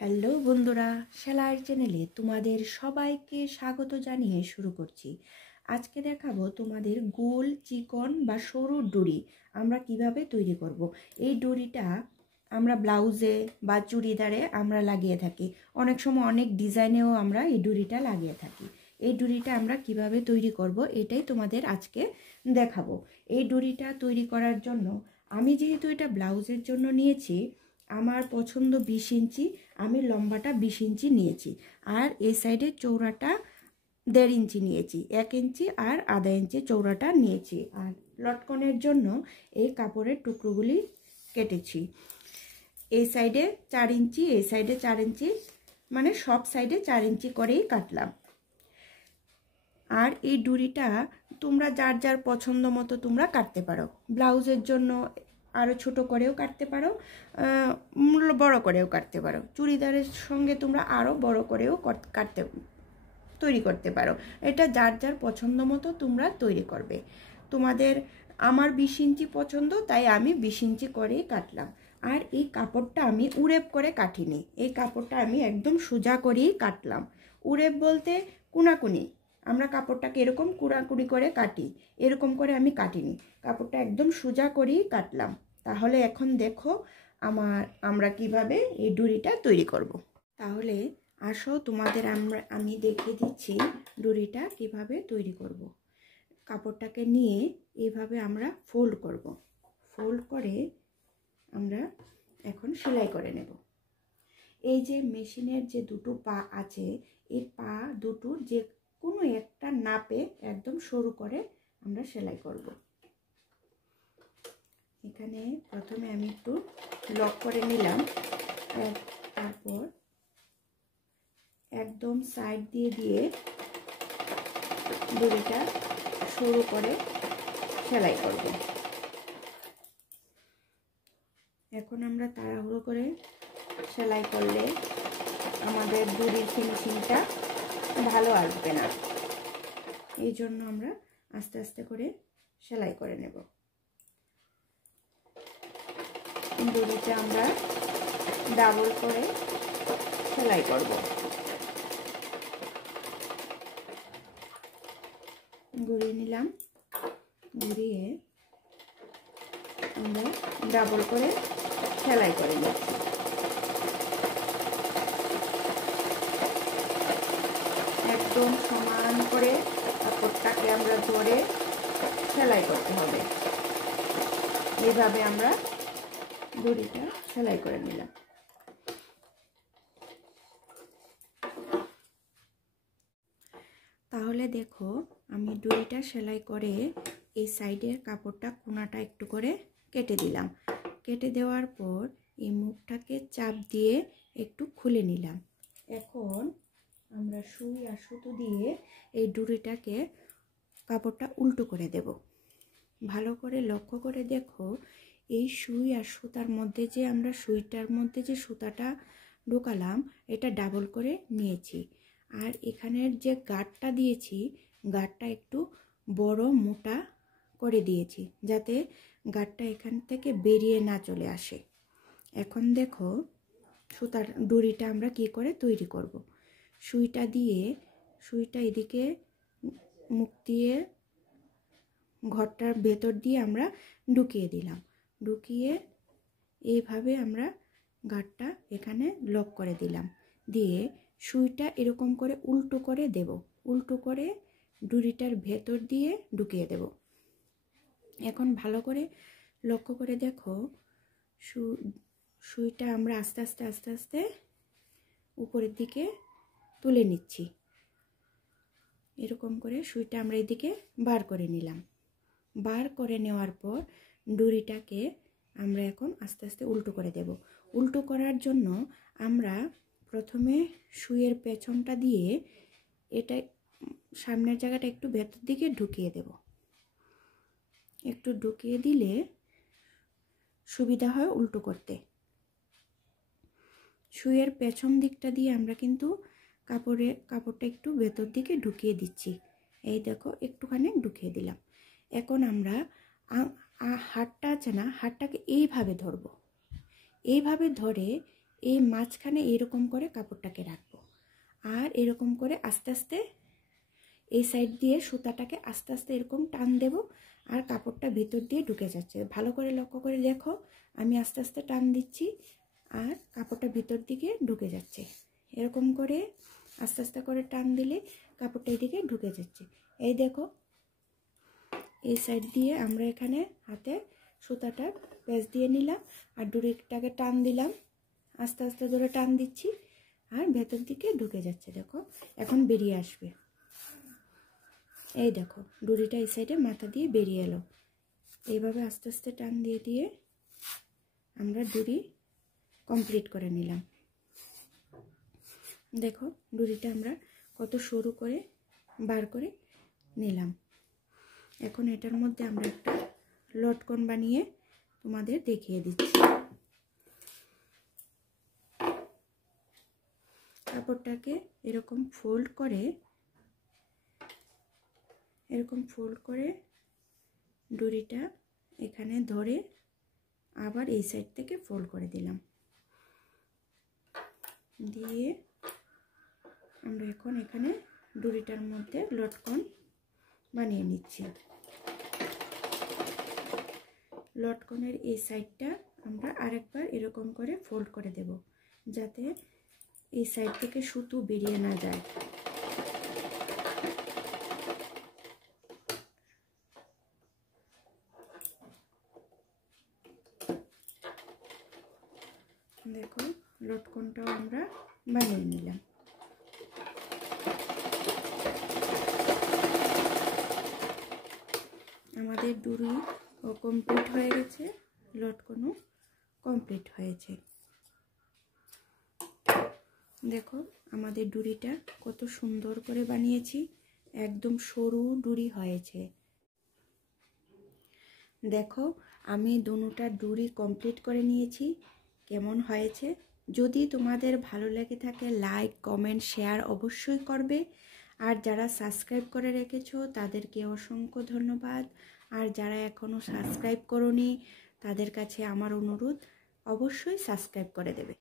Hello বন্ধুরা, সেলাই চ্যানেলে তোমাদের সবাইকে স্বাগত জানিয়ে শুরু করছি। আজকে দেখাবো তোমাদের গোল, চিকন বা সরু ডুরি আমরা কিভাবে তৈরি করব। এই ডুরিটা আমরা ব্লাউজে বা চুড়িদারে আমরা লাগিয়ে থাকি, অনেক সময় অনেক ডিজাইনেও আমরা এই ডুরিটা লাগিয়ে থাকি। এই ডুরিটা আমরা কিভাবে তৈরি করব এটাই তোমাদের আজকে দেখাবো। এই ডুরিটা তৈরি করার জন্য আমি যেহেতু এটা ব্লাউজের জন্য নিয়েছি, আমার পছন্দ 20 ইঞ্চি, আমি লম্বাটা 20 ইঞ্চি নিয়েছি, আর এই সাইডে চৌড়াটা 1.5 ইঞ্চি নিয়েছি, 1 ইঞ্চি আর আধা ইঞ্চি চৌড়াটা নিয়েছি। আর লটকনের জন্য এই কাপড়ের টুকরোগুলি কেটেছি। এই সাইডে 4 ইঞ্চি, এই সাইডে 4 ইঞ্চি, মানে সব সাইডে 4 ইঞ্চি করেই কাটলাম। আর এই ডুরিটা তোমরা যার যার পছন্দ মতো তোমরা কাটতে পারো। ব্লাউজের জন্য আরও ছোট করেও কাটতে পারো, বড় করেও কাটতে পারো। চুড়িদারের সঙ্গে তোমরা আরও বড় করেও তৈরি করতে পারো। এটা যার যার পছন্দ মতো তোমরা তৈরি করবে। আমার 20 ইঞ্চি পছন্দ, তাই আমি 20 ইঞ্চি করেই কাটলাম। আর এই কাপড়টা আমি উড়েপ করে কাটিনি, এই কাপড়টা আমি একদম সোজা করেই কাটলাম। উড়েপ বলতে কুনাকুনি, আমরা কাপড়টাকে এরকম কুড়াকুড়ি করে কাটি, এরকম করে আমি কাটিনি, কাপড়টা একদম সোজা করেই কাটলাম। তাহলে এখন দেখো আমরা কিভাবে এই ডুরিটা তৈরি করব। তাহলে আসো তোমাদের আমি দেখিয়ে দিচ্ছি ডুরিটা কিভাবে তৈরি করব। কাপড়টাকে নিয়ে এইভাবে আমরা ফোল্ড করব, ফোল্ড করে আমরা এখন সেলাই করে নেব। এই যে মেশিনের যে দুটো পা আছে, এই পা দুটোর যে কোনো একটা নাপে একদম সরু করে আমরা সেলাই করব। এখানে প্রথমে আমি একটু লক করে নিলাম, তারপর একদম সাইড দিয়ে দিয়ে দড়িটা সরু করে সেলাই করব। এখন আমরা তাড়াহুড়ো করে সেলাই করলে আমাদের দড়ির ফিনিশিংটা ভালো আসবে না, এই জন্য আমরা আস্তে আস্তে করে সেলাই করে নেব। দড়িটা আমরা ডাবল করে সেলাই করব। ঘুরিয়ে নিলাম, ঘুরিয়ে আমরা ডাবল করে সেলাই করে নিচ্ছি। একদম সমান করে কাপড়টাকে আমরা ধরে সেলাই করতে হবে। এইভাবে আমরা দড়িটা সেলাই করে নিলাম। তাহলে দেখো আমি দড়িটা সেলাই করে এই সাইডের কাপড়টা কোনাটা একটু করে কেটে দিলাম। কেটে দেওয়ার পর এই মুখটাকে চাপ দিয়ে একটু খুলে নিলাম। এখন আমরা সুই আর সুতো দিয়ে এই দড়িটাকে কাপড়টা উল্টো করে দেব। ভালো করে লক্ষ্য করে দেখো, এই সুই আর সুতার মধ্যে যে আমরা সুইটার মধ্যে যে সুতাটা ঢোকালাম, এটা ডাবল করে নিয়েছি। আর এখানের যে গাঁটটা দিয়েছি, গাঁটটা একটু বড় মোটা করে দিয়েছি, যাতে গাঁটটা এখান থেকে বেরিয়ে না চলে আসে। এখন দেখো সুতার দড়িটা আমরা কি করে তৈরি করব। সুইটা এদিকে মুখ দিয়ে ঘরটার ভেতর দিয়ে আমরা ঢুকিয়ে দিলাম। ঢুকিয়ে এইভাবে আমরা গাঁটটা এখানে লক করে দিলাম, দিয়ে সুইটা এরকম করে উল্টো করে দেব, উল্টো করে ডুরিটার ভেতর দিয়ে ঢুকিয়ে দেব। এখন ভালো করে লক্ষ্য করে দেখো, সুইটা আমরা আস্তে আস্তে আস্তে আস্তে উপরের দিকে তুলে নিচ্ছি। এরকম করে সুইটা আমরা এদিকে বার করে নিলাম। বার করে নেওয়ার পর ডুরিটাকে আমরা এখন আস্তে আস্তে উল্টো করে দেব। উল্টো করার জন্য আমরা প্রথমে সুইয়ের পেছনটা দিয়ে এটা সামনের জায়গাটা একটু ভেতর দিকে ঢুকিয়ে দেব। একটু ঢুকিয়ে দিলে সুবিধা হয় উল্টো করতে। সুইয়ের পেছন দিকটা দিয়ে আমরা কিন্তু কাপড়টা একটু ভেতর দিকে ঢুকিয়ে দিচ্ছি। এই দেখো একটুখানি ঢুকিয়ে দিলাম। এখন আমরা হাতটা আছে না, হাতটাকে এইভাবে ধরবো। এইভাবে ধরে এই মাঝখানে এরকম করে কাপড়টাকে রাখবো, আর এরকম করে আস্তে আস্তে এই সাইড দিয়ে সুতাটাকে আস্তে আস্তে এরকম টান দেব, আর কাপড়টা ভিতর দিয়ে ঢুকে যাচ্ছে। ভালো করে লক্ষ্য করে দেখো, আমি আস্তে আস্তে টান দিচ্ছি আর কাপড়টা ভিতর দিকে ঢুকে যাচ্ছে। এরকম করে আস্তে আস্তে করে টান দিলে কাপড়টা এইদিকে ঢুকে যাচ্ছে। এই দেখো, এই সাইড দিয়ে আমরা এখানে হাতে সুতাটা পেঁচ দিয়ে নিলাম আর ডুরিটাকে টান দিলাম, আস্তে আস্তে ধরে টান দিচ্ছি আর ভেতর দিকে ঢুকে যাচ্ছে। দেখো এখন বেরিয়ে আসবে। এই দেখো ডুরিটা এই সাইডে মাথা দিয়ে বেরিয়ে এলো। এইভাবে আস্তে আস্তে টান দিয়ে দিয়ে আমরা ডুরি কমপ্লিট করে নিলাম। দেখো ডুরিটা আমরা কত সরু করে বার করে নিলাম। এখন এটার মধ্যে আমরা একটা লটকন বানিয়ে তোমাদের দেখিয়ে দিচ্ছি। কাপড়টাকে এরকম ফোল্ড করে ডুরিটা এখানে ধরে আবার এই সাইড থেকে ফোল্ড করে দিলাম, দিয়ে আমরা এখন এখানে ডুরিটার মধ্যে লটকন বানিয়ে নিচ্ছি। লটকনের এই সাইডটা আমরা আরেকবার এরকম করে ফোল্ড করে দেব, যাতে এই সাইড থেকে সুতো বেরিয়ে না যায়। দেখো লটকনটাও আমরা বানিয়ে নিলাম। আমাদের ডুরি কমপ্লিট হয়ে গেছে, লটকনও কমপ্লিট হয়েছে। দেখো আমাদের ডুরিটা কত সুন্দর করে বানিয়েছি, একদম সরু ডুরি হয়েছে। দেখো আমি দুটোটা ডুরি কমপ্লিট করে নিয়েছি, কেমন হয়েছে। যদি তোমাদের ভালো লেগে থাকে লাইক কমেন্ট শেয়ার অবশ্যই করবে, আর যারা সাবস্ক্রাইব করে রেখেছো তাদেরকে অসংখ্য ধন্যবাদ। আর যারা এখনও সাবস্ক্রাইব করোনি তাদের কাছে আমার অনুরোধ, অবশ্যই সাবস্ক্রাইব করে দেবে।